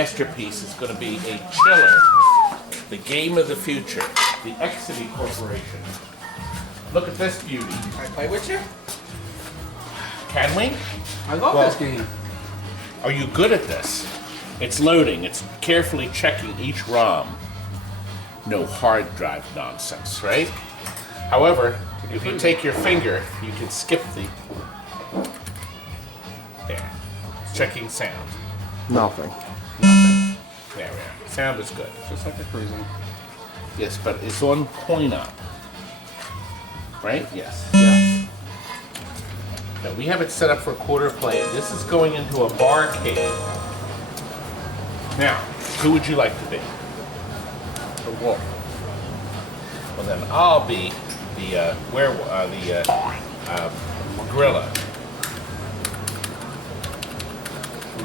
masterpiece is going to be a chiller. The game of the future. The Exidy Corporation. Look at this beauty. Can I play with you? Can we? I love this game. Are you good at this? It's loading. It's carefully checking each ROM. No hard drive nonsense, right? However, if you take your finger, you can skip the... There. It's checking sound. Nothing. Nothing. There we are. Sound is good. Just like the cruising. Yes, but it's on coin op. Right? Yes. Yeah. No, we have it set up for quarter play. This is going into a barcade. Now, who would you like to be? The wolf. Well, then I'll be the gorilla.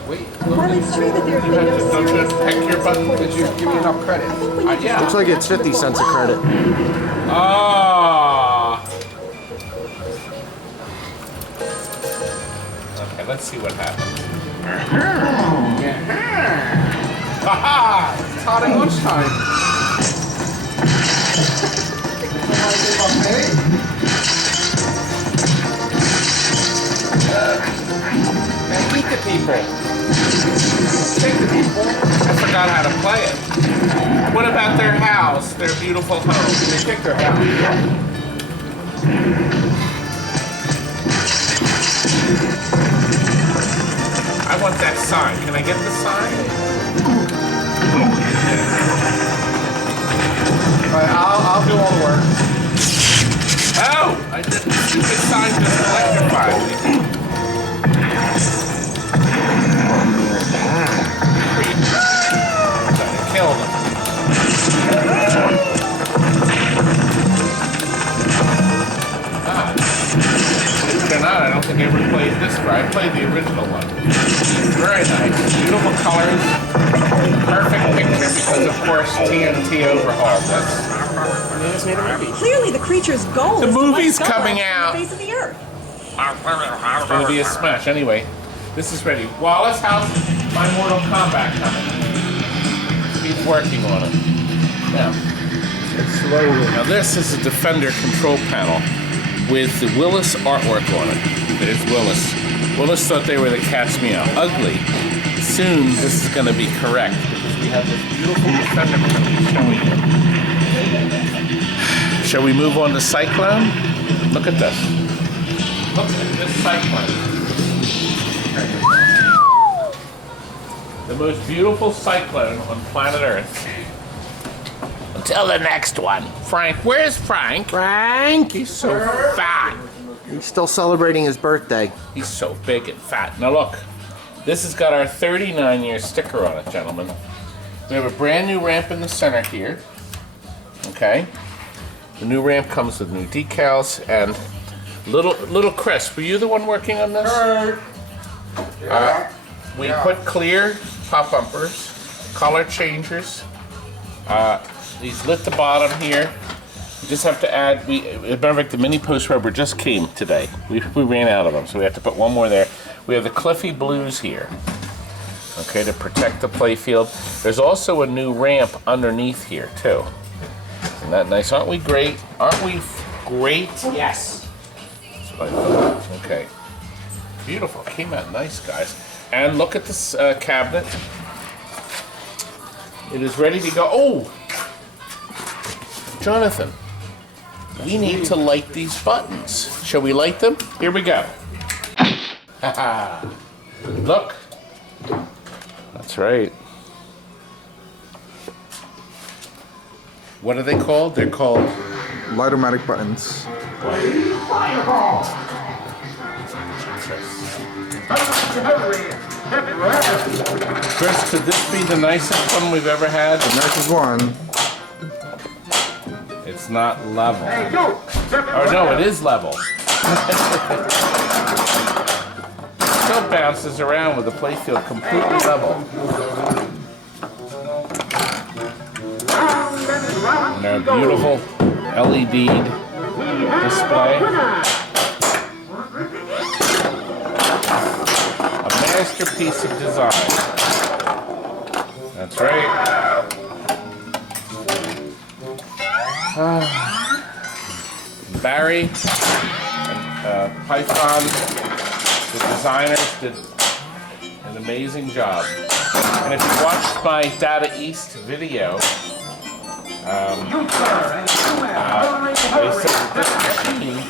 Wait. Well, it's true that there's been no Don't you serious peck your button? Did you give me enough credit? Yeah. Looks like it's 50 cents a credit. Ah. Okay, let's see what happens. Haha! It's hot at lunchtime. And eat the people. Take the people. I forgot how to play it. What about their house, their beautiful home? They kick their house. I want that sign. Can I get the sign? Alright, I'll do all the work. Oh! I did the stupid sign just electrified me. Trying to kill them. Believe it or not, I don't think I ever played this far. I played the original one. Very nice. Beautiful colors. Perfect picture because, of course, TNT overhauled this. Clearly, the creature's goal The is to movie's wipe coming Sunlight out. from the face of the earth. It's going to be a smash. Anyway, this is ready. Wallace, how's my Mortal Kombat coming? He's working on it. Now, Slowly. now this is a Defender control panel with the Willis artwork on it. There's Willis. Willis thought they were the Cat's Meow. Ugly. Soon, this is going to be correct because we have this beautiful Defender we're going to be showing you. Shall we move on to Cyclone? Look at this. Look at this Cyclone. The most beautiful Cyclone on planet Earth. Until the next one. Frank, where's Frank? Frank! He's so fat. He's still celebrating his birthday. He's so big and fat. Now look, this has got our 39-year sticker on it, gentlemen. We have a brand new ramp in the center here. Okay. The new ramp comes with new decals and little Chris. Were you the one working on this? We put clear pop bumpers, color changers. These lit the bottom here. We just have to add. Remember, the mini post rubber just came today. We ran out of them, so we have to put one more there. We have the Cliffy Blues here. Okay, to protect the playfield. There's also a new ramp underneath here too. Isn't that nice? Aren't we great? Aren't we great? Yes. That's what I thought. Okay. Beautiful. Came out nice, guys. And look at this cabinet. It is ready to go. Oh! Jonathan, we need to light these buttons. Shall we light them? Here we go. Look. That's right. What are they called? They're called Light-O-Matic buttons. Chris, could this be the nicest one we've ever had? The nicest one. It's not level. Oh no, it is level. Still bounces around with the playfield completely level. And our beautiful LED display. A masterpiece of design. That's right. Barry and Python, the designers, did an amazing job. And if you watched my Data East video, they said that this machine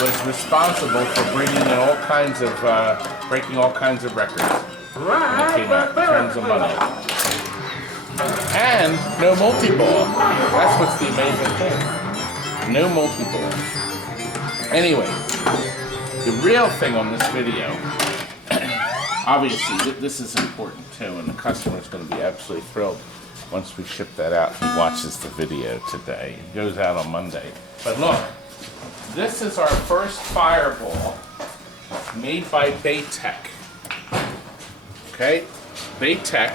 was responsible for bringing in all kinds of, breaking all kinds of records when it came out in terms of money. And no multi-ball. That's what's the amazing thing. No multi-ball. Anyway, the real thing on this video, obviously this is important too, and the customer's going to be absolutely thrilled once we ship that out. He watches the video today. It goes out on Monday. But look, this is our first fireball made by BayTek. Okay, BayTek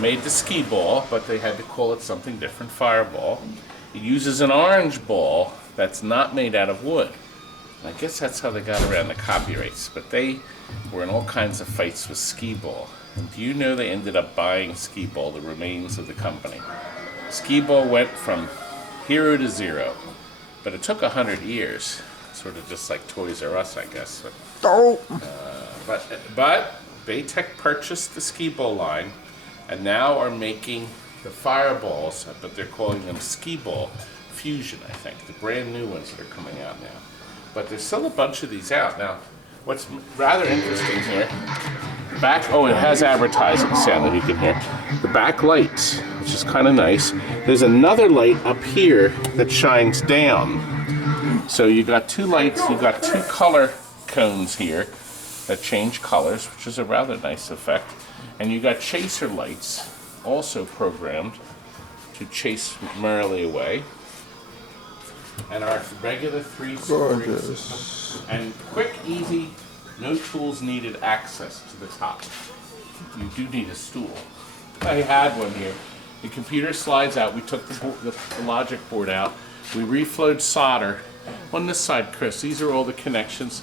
made the Skee-ball, but they had to call it something different, fireball. It uses an orange ball that's not made out of wood. And I guess that's how they got around the copyrights, but they were in all kinds of fights with Skee-ball. And do you know they ended up buying Skee-ball, the remains of the company? Skee-ball went from hero to zero, but it took 100 years, sort of just like Toys R Us, I guess. But BayTek purchased the Skee-ball line and now are making the fireballs, but they're calling them Skee-ball Fusion, I think, the brand new ones that are coming out now. But there's still a bunch of these out. Now, what's rather interesting here, it has advertising sound that you can hear. The back lights, which is kind of nice. There's another light up here that shines down. So you got two lights, you got two color cones here that change colors, which is a rather nice effect. And you got chaser lights, also programmed to chase merrily away. And our regular 3 scoring system. And quick, easy, no tools needed access to the top. You do need a stool. I had one here. The computer slides out. We took the logic board out. We reflowed solder. On this side, Chris, these are all the connections.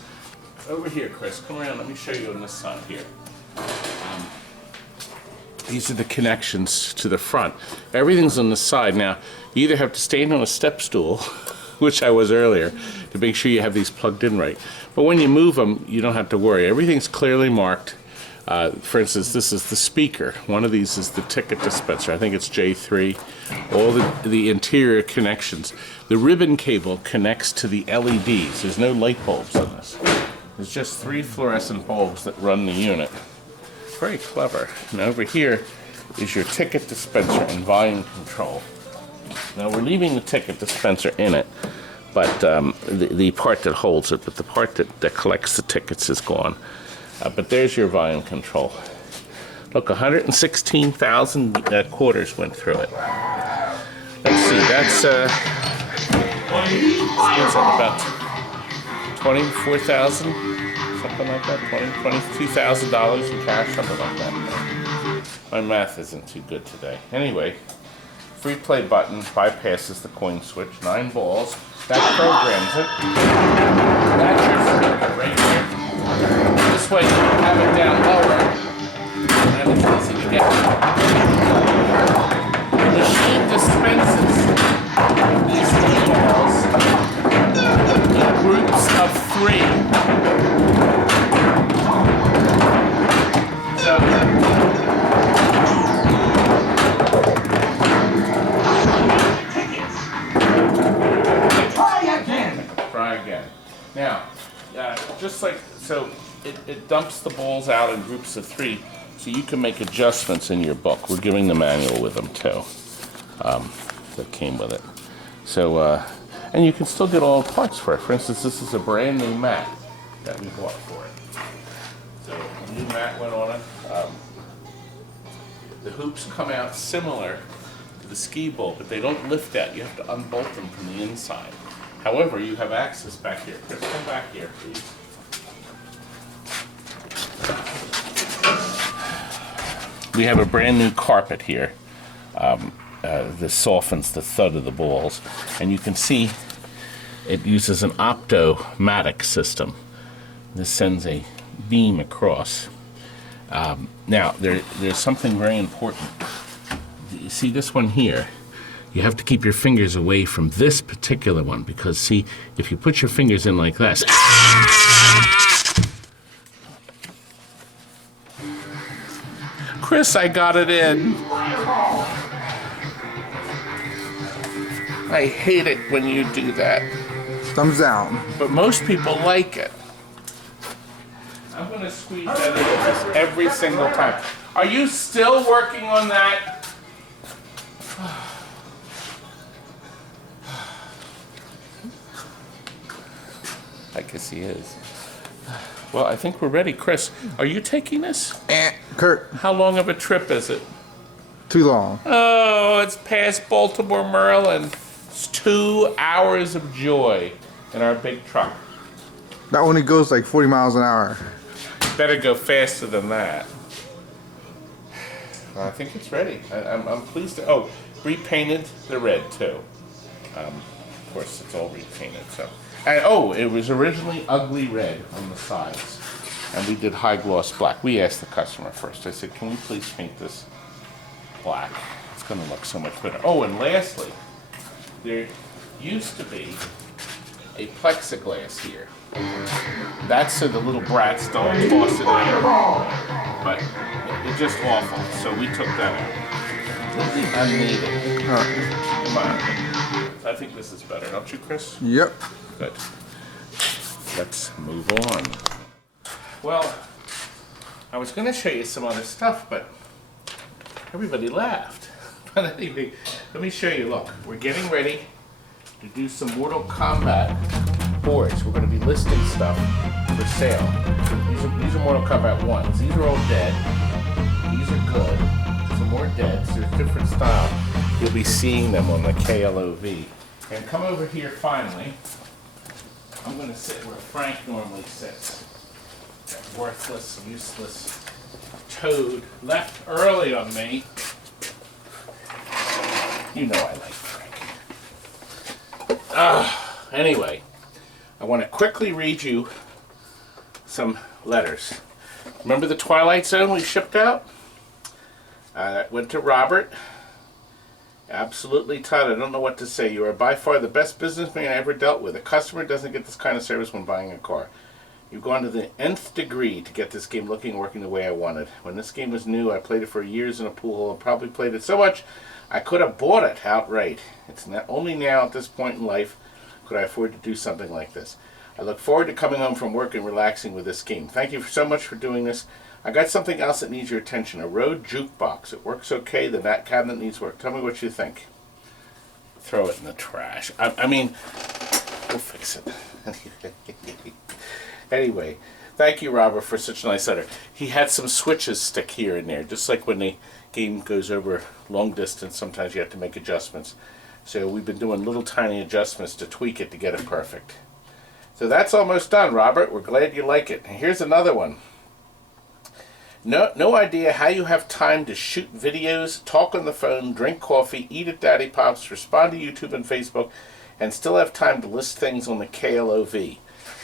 Over here, Chris, come around. Let me show you on this side here. These are the connections to the front. Everything's on the side. Now, you either have to stand on a step stool, which I was earlier, to make sure you have these plugged in right. But when you move them, you don't have to worry. Everything's clearly marked. For instance, this is the speaker. One of these is the ticket dispenser. I think it's J3. All the interior connections. The ribbon cable connects to the LEDs. There's no light bulbs in this. There's just 3 fluorescent bulbs that run the unit. Very clever. And over here is your ticket dispenser and volume control. Now we're leaving the ticket dispenser in it, but the part that holds it, but the part that collects the tickets is gone. But there's your volume control. Look, 116,000 quarters went through it. Let's see, that's about 24,000, something like that, $22,000 in cash, something like that. My math isn't too good today. Anyway, free play button bypasses the coin switch, 9 balls. That programs it. That's your speaker right here. This way you can have it down lower, and it's easy to get. The machine dispenses these balls in groups of 3. So, try again. Now, just like so, it dumps the balls out in groups of 3, so you can make adjustments in your book. We're giving the manual with them too, that came with it. So, and you can still get all the parts for it. For instance, this is a brand new mat that we bought for it. So, a new mat went on it. The hoops come out similar to the Skee-ball, but they don't lift out. You have to unbolt them from the inside. However, you have access back here. Chris, come back here, please. We have a brand new carpet here. This softens the thud of the balls. And you can see it uses an optomatic system. This sends a beam across. Now, there's something very important. You see this one here? You have to keep your fingers away from this particular one because, see, if you put your fingers in like this... Chris, I got it in. I hate it when you do that. Thumbs down. But most people like it. I'm going to squeeze that in every single time. Are you still working on that? I guess he is. Well, I think we're ready. Chris, are you taking this? Kurt, How long of a trip is it? too long. Oh, it's past Baltimore, Maryland. It's 2 hours of joy in our big truck. That only goes like 40 miles an hour. Better go faster than that. I think it's ready. I'm pleased to... Oh, repainted the red, too. Of course, it's all repainted, so... And, oh, it was originally ugly red on the sides. And we did high gloss black. We asked the customer first. I said, can we please paint this black? It's going to look so much better. Oh, and lastly, there used to be a plexiglass here. That's so the little brats don't toss it in. But it's just awful. So we took that out. Completely unneeded. Come on. I think this is better, don't you, Chris? Yep. Good. Let's move on. Well, I was going to show you some other stuff, but everybody laughed. But anyway, let me show you. Look, we're getting ready to do some Mortal Kombat boards. We're going to be listing stuff for sale. These are Mortal Kombat 1s. These are all dead. These are good. Some more dead. So there's different style. You'll be seeing them on the KLOV. And come over here finally. I'm going to sit where Frank normally sits. That worthless, useless toad left early on me. You know I like Frank. Anyway, I want to quickly read you some letters. Remember the Twilight Zone we shipped out? That went to Robert. Absolutely, Todd. I don't know what to say. You are by far the best businessman I ever dealt with. A customer doesn't get this kind of service when buying a car. You've gone to the nth degree to get this game looking and working the way I wanted. When this game was new, I played it for years in a pool and probably played it so much I could have bought it outright. It's not only now at this point in life could I afford to do something like this. I look forward to coming home from work and relaxing with this game. Thank you so much for doing this. I got something else that needs your attention. A Rode jukebox. It works okay. The back cabinet needs work. Tell me what you think. Throw it in the trash. I mean, we'll fix it. Anyway, thank you, Robert, for such a nice letter. He had some switches stick here and there, just like when the game goes over long distance, sometimes you have to make adjustments. So we've been doing little tiny adjustments to tweak it to get it perfect. So that's almost done, Robert. We're glad you like it. And here's another one. No idea how you have time to shoot videos, talk on the phone, drink coffee, eat at Daddy Pop's, respond to YouTube and Facebook, and still have time to list things on the KLOV.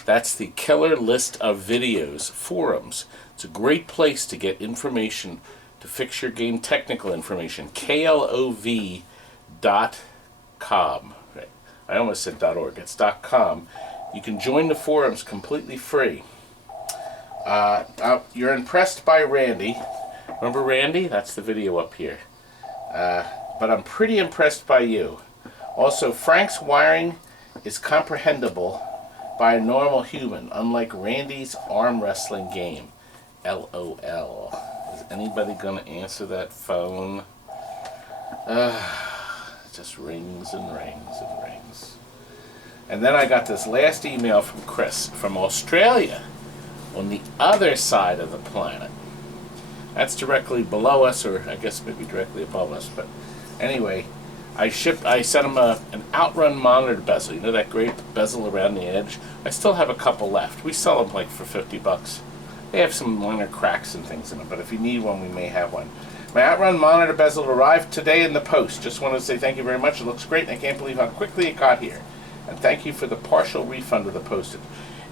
That's the Killer List of Videos forums. It's a great place to get information to fix your game technical information. KLOV.com. Right. I almost said .org. It's .com. You can join the forums completely free. You're impressed by Randy. Remember Randy? That's the video up here. But I'm pretty impressed by you. Also, Frank's wiring is comprehensible by a normal human, unlike Randy's arm wrestling game. LOL. Is anybody going to answer that phone? It just rings and rings and rings. And then I got this last email from Chris from Australia, on the other side of the planet. That's directly below us, or I guess maybe directly above us. But anyway, I sent him an Outrun monitor bezel. You know that great bezel around the edge? I still have a couple left. We sell them like for $50. They have some minor cracks and things in them, but if you need one, we may have one. My Outrun monitor bezel arrived today in the post. Just wanted to say thank you very much. It looks great, and I can't believe how quickly it got here. And thank you for the partial refund of the postage.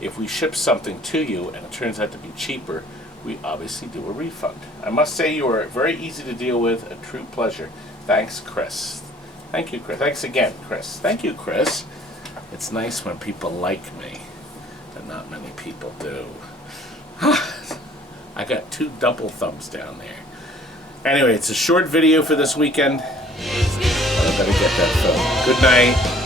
If we ship something to you and it turns out to be cheaper, we obviously do a refund. I must say you are very easy to deal with, a true pleasure. Thanks, Chris. Thank you, Chris. Thanks again, Chris. Thank you, Chris. It's nice when people like me, but not many people do. I got 2 double thumbs down there. Anyway, it's a short video for this weekend. I better get that film. Good night.